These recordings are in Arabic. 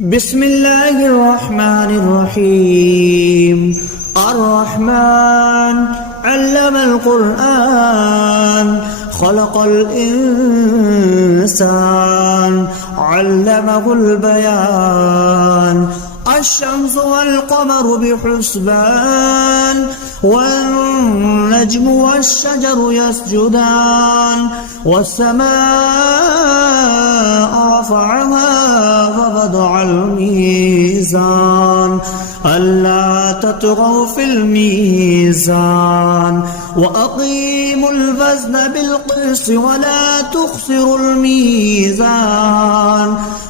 بسم الله الرحمن الرحيم. الرحمن علم القرآن خلق الإنسان علمه البيان. الشمس والقمر بحسبان والنجم والشجر يسجدان والسماء رفعها ووضع الميزان ألا تطغوا في الميزان وأقيموا الوزن بالقسط ولا تخسروا الميزان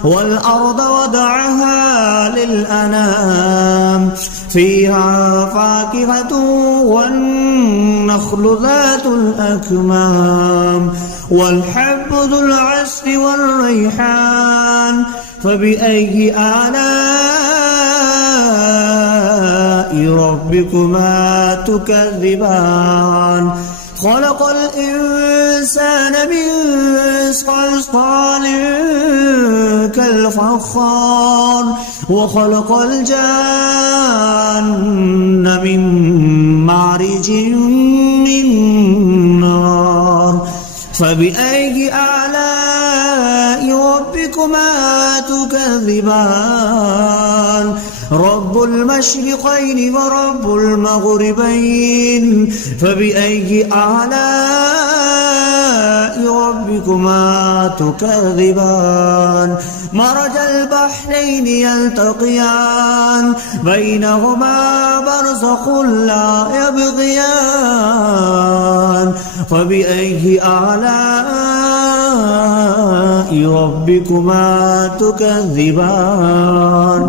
والأرض وضعها للأنام فيها فاكهة والنخل ذات الأكمام والحب ذو العصف والريحان. فبأي آلاء ربكما تكذبان؟ خلق الإنسان من صلصال كالفخار وخلق الجان من مارج من نار. فبأي آلاء ربكما تكذبان؟ رب المشرقين ورب المغربين. فبأي آلاء ربكما تكذبان؟ مرج البحرين يلتقيان بينهما برزخ لا يبغيان. فبأي آلاء ربكما تكذبان؟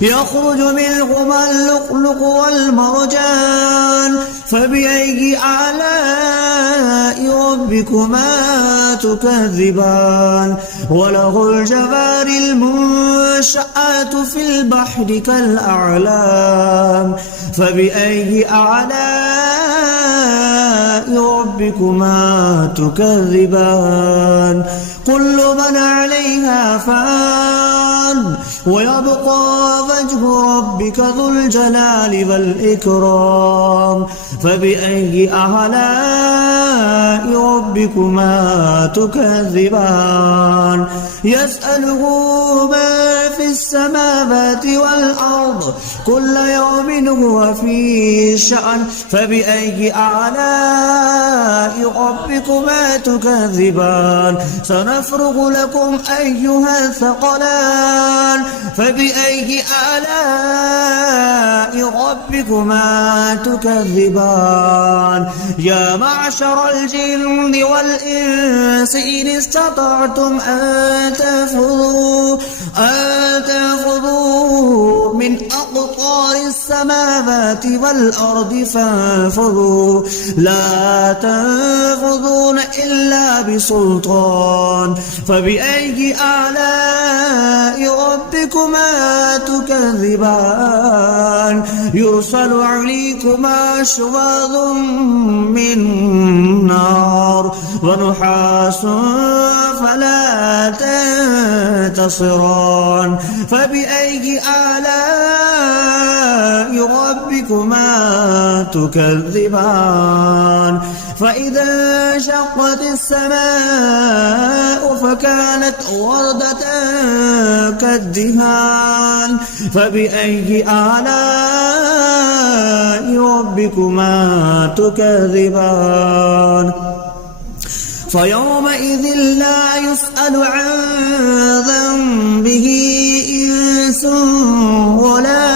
يخرج منهما اللؤلؤ والمرجان. فبأي آلاء ربكما تكذبان؟ وله الجوار المنشآت في البحر كالأعلام. فبأي آلاء ربكما تكذبان؟ كل من عليها فان ويبقى وجه ربك ذو الجلال والإكرام. فبأي آلاء ربكما تكذبان؟ يسأله ما في السماوات والأرض كل يوم هو في شأن. فبأي آلاء ربكما تكذبان؟ سنفرغ لكم أيها الثقلان. فبأي آلاء ربكما تكذبان؟ يا معشر الجن والإنس إن استطعتم أن تنفذوا من أقطار السماوات والأرض فانفذوا لا تنفذون إلا بسلطان. فبأي آلاء ربكما تكذبان؟ يرسل عليكما شواظ من نار ونحاس فلا تنتصران. فبأي آلاء ربكما تكذبان؟ فإذا انشقت السماء فكانت وردة كالدهان. فبأي آلاء ربكما تكذبان؟ فيومئذ لا يسأل عن ذنبه إنس ولا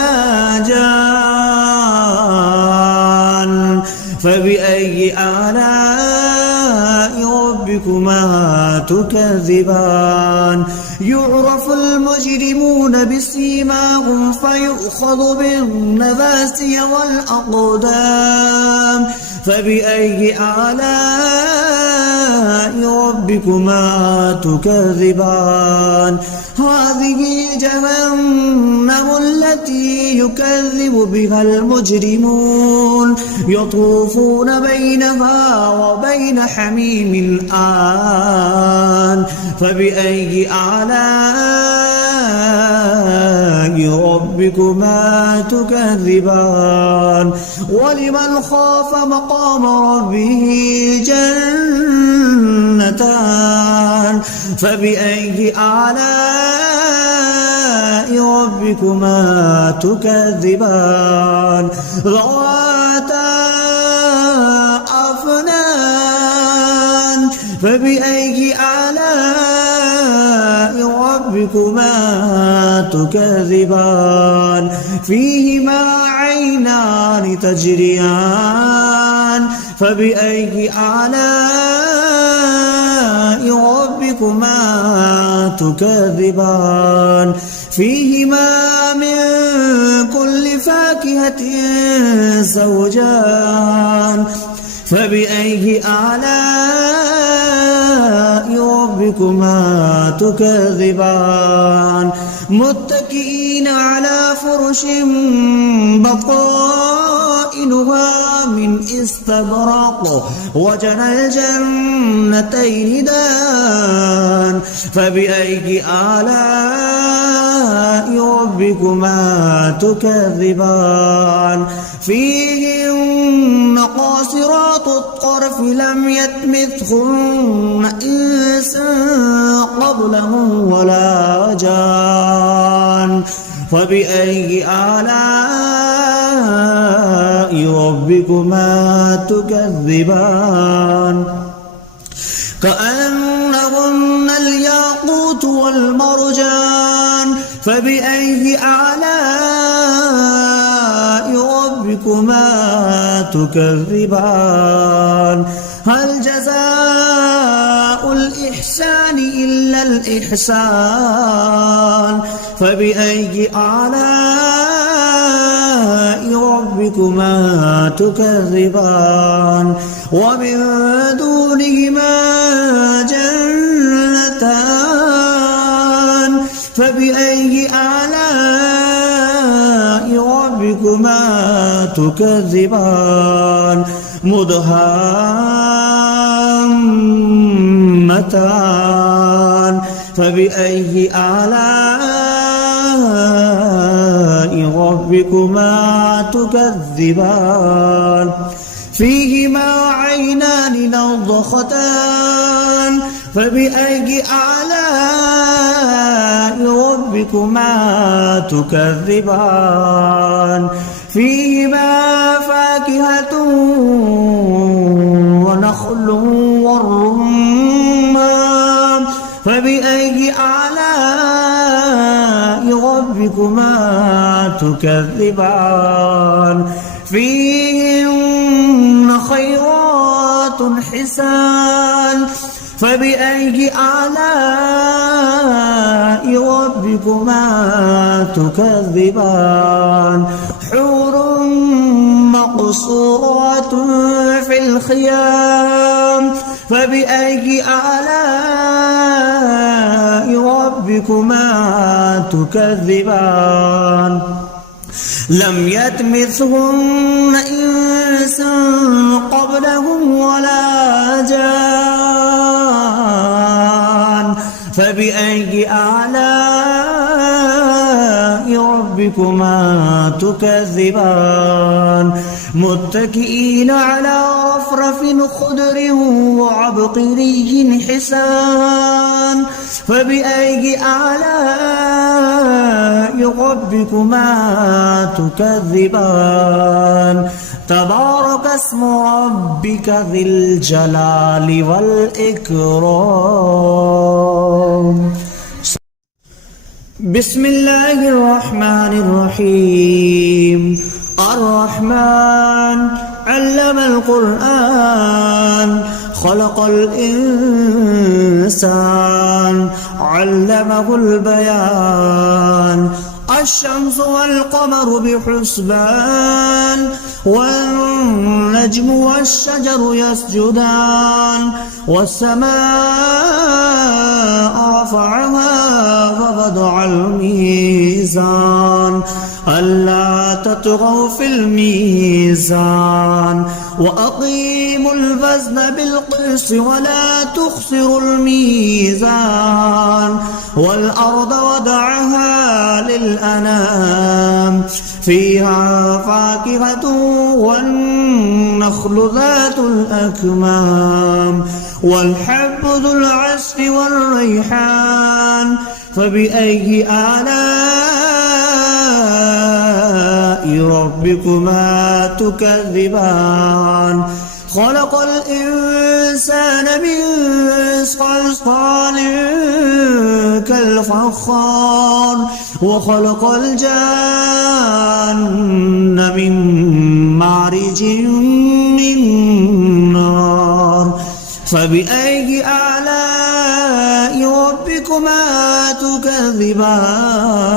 جان. فبأي آلاء ربكما تكذبان؟ يعرف المجرمون بسيماهم فيؤخذ بالنواسي والأقدام. فبأي آلاء ربكما تكذبان؟ هذه جهنم التي يكذب بها المجرمون يطوفون بينها وبين حميم آن. فبأي آلاء ربكما تكذبان ولمن خاف مقام ربه جنتان فبأي آلاء ربكما تكذبان ذواتا أفنان فبأي آلاء ربكما تكذبان فيهما عينان تجريان فبأي آلاء ربكما تكذبان فيهما من كل فاكهة زوجان فبأي آلاء ربكما تكذبان متكئين على فرش بطائنها من استبرق وجنى الجنتين دان فبأي آلاء ربكما تكذبان فيهن قاصرات الطرف لم يطمثهن إنس قبلهم ولا جان فبأي آلاء ربكما تكذبان كأنهن الياقوت والمرجان فبأي آلاء ربكما تكذبان هل جزاء الإحسان إلا الإحسان فبأي آلاء ربكما تكذبان ومن دونهما جنتان فبأي آلاء ربكما تكذبان مدهامتان فبأي آلاء ربكما تكذبان فيهما عينان نضختان فبأي آلاء ربكما تكذبان فيهما فاكهة ونخل والرمان فبأي آلاء ربكما تكذبان فيهن خيرات حسان فبأي آلاء ربكما تكذبان حور مقصورات في الخيام فبأي آلاء ربكما تكذبان لم يطمثهن إنس قبلهم ولا جان فبأي آلاء ربكما تكذبان متكئين على رفرف خضر وعبقري حسان فبأي آلاء ربكما تكذبان تبارك اسم ربك ذي الجلال والإكرام بسم الله الرحمن الرحيم الرحمن علم القرآن خلق الإنسان علمه البيان الشمس والقمر بحسبان والنجم والشجر يسجدان والسماء رفعها ووضع الميزان ألا تطغوا في الميزان وأقيموا الوزن بالقسط ولا تخسروا الميزان والأرض وضعها للأنام فيها فاكهة والنخل ذات الأكمام والحب ذو العصف والريحان فبأي آلاء ربكما تكذبان خلق الإنسان من صلصال كالفخار وخلق الجان من مارج من نار فبأي آلاء ربكما تكذبان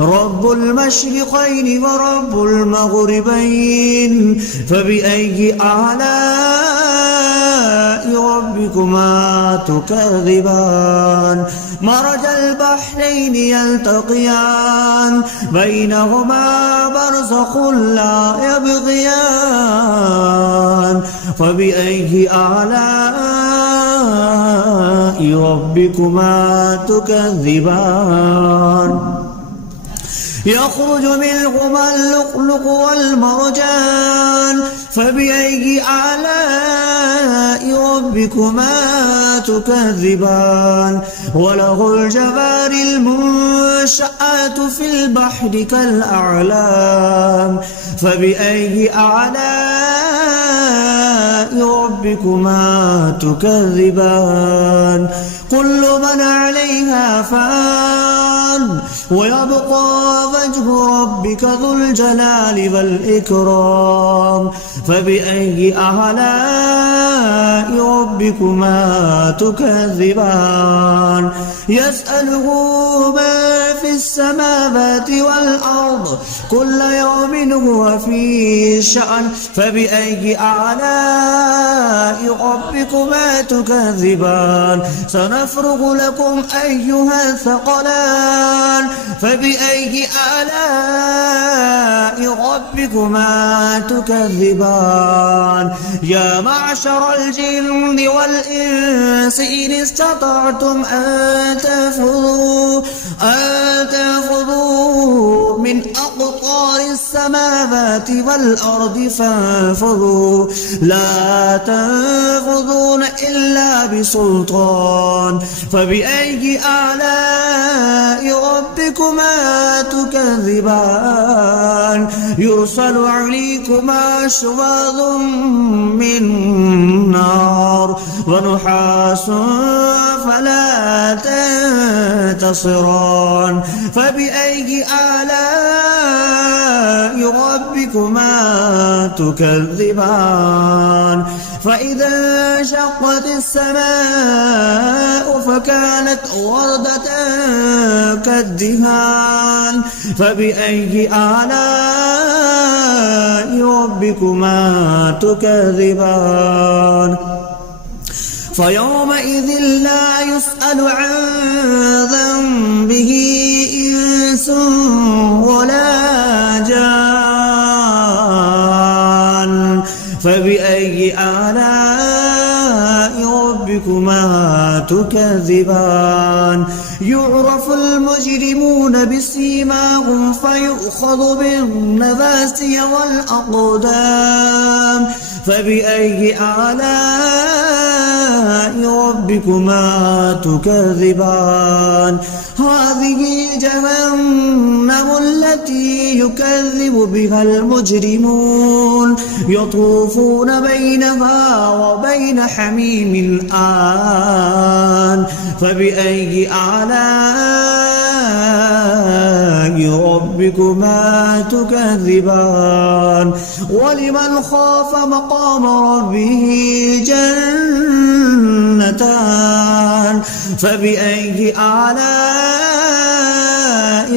رب المشرقين ورب المغربين فبأي آلاء ربكما تكذبان مرج البحرين يلتقيان بينهما برزخ لا يبغيان فبأي آلاء ربكما تكذبان يخرج منهما اللؤلؤ والمرجان فبأي آلاء ربكما تكذبان وله الجوار المنشآت في البحر كالأعلام فبأي آلاء ربكما تكذبان كل من عليها فان ويبقى وجه ربك ذو الجلال والإكرام فبأي آلاء ربكما تكذبان يسأله ما في السماوات والأرض كل يوم هو في شأن فبأي آلاء ربكما تكذبان سنفرغ لكم أيها الثقلان فبأي آلاء ربكما تكذبان يا معشر الجن والإنس إن استطعتم أن تنفذوا من أقطار السماوات والأرض فانفذوا لا تنفذون إلا بسلطان فبأي آلاء ربكما تكذبان يرسل عليكما شواظ من نار ونحاس فلا تنتصران فبأي آلاء ربكما تكذبان فإذا انشقت السماء فكانت وردة كالدهان فبأي آلاء ربكما تكذبان فيومئذ لا يسأل عن ذنبه إنس ولا جان فبأي آلاء ربكما تكذبان يعرف المجرمون بسيماهم فيؤخذ بالنواسي والأقدام فبأي آلاء ربكما تكذبان هذه جهنم التي يكذب بها المجرمون يطوفون بينها وبين حميم آن فبأي آلاء ربكما تكذبان ولمن خاف مقام ربه جنتان فبأي آلاء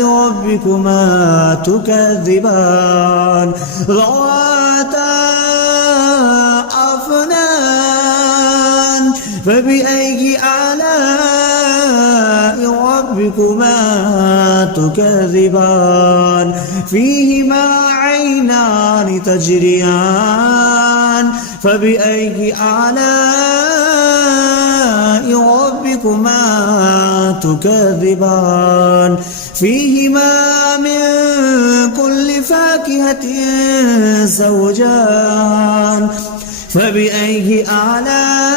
ربكما تكذبان ذواتا أفنان فبأي آلاء ربكما تكذبان فيهما عينان تجريان فبأي آلاء ربكما تكذبان فيهما من كل فاكهة زوجان فبأي آلاء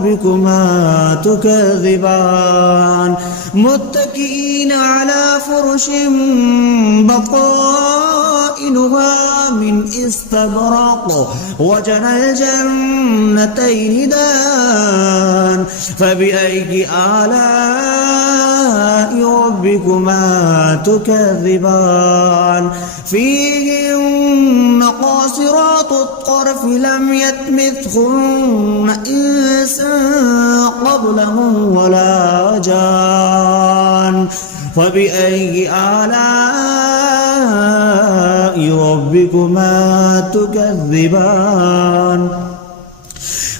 ربكما تكذبان متكئين على فرش بطائنها من استبرق وجنى الجنتين دان فبأي آلاء ربكما تكذبان فيهن قاصرات الطرف لم يطمثهن إنس قبلهم ولا جان فبأي آلاء ربكما تكذبان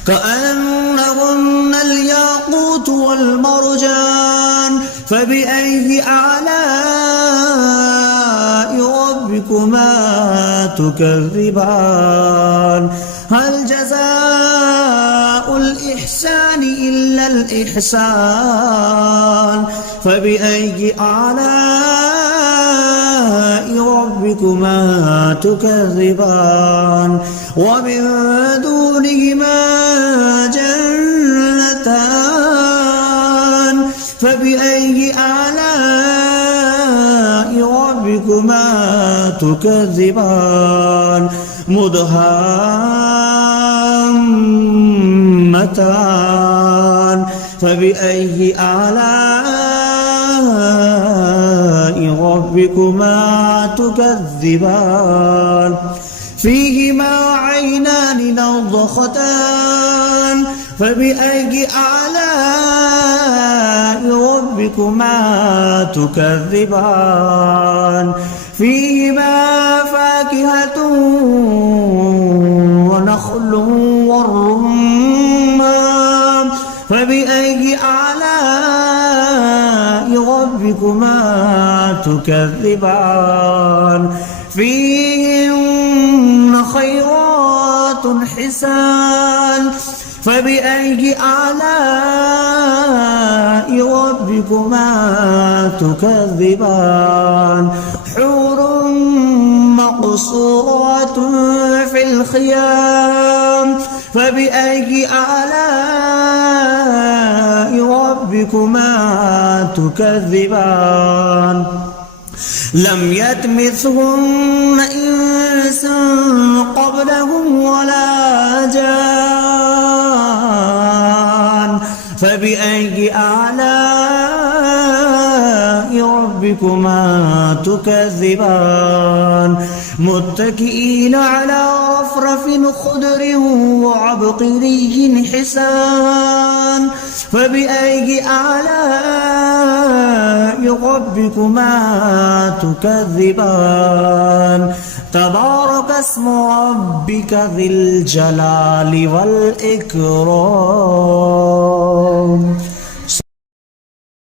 كأنهن الياقوت والمرجان فبأي آلاء ربكما تكذبان هل جزاء الإحسان إلا الإحسان فبأي آلاء ربكما تكذبان ومن دونهما جنتان فبأي آلاء ربكما تكذبان مدهامتان فبأي آلاء ربكما تكذبان فيهما عينان نضختان فبأي آلاء ربكما تكذبان فيهما فاكهة ونخل والرمان فبأي آلاء ربكما تكذبان فيهن خيرات حسان فبأي آلاء ربكما تكذبان حور مقصورات في الخيام فبأي آلاء ربكما تكذبان لم يطمثهن إنس قبلهم ولا جان فبأي آلاء ربكما تكذبان متكئين على رفرف خضر وعبقري حسان فبأي آلاء ربكما تكذبان تبارك اسم ربك ذي الجلال والإكرام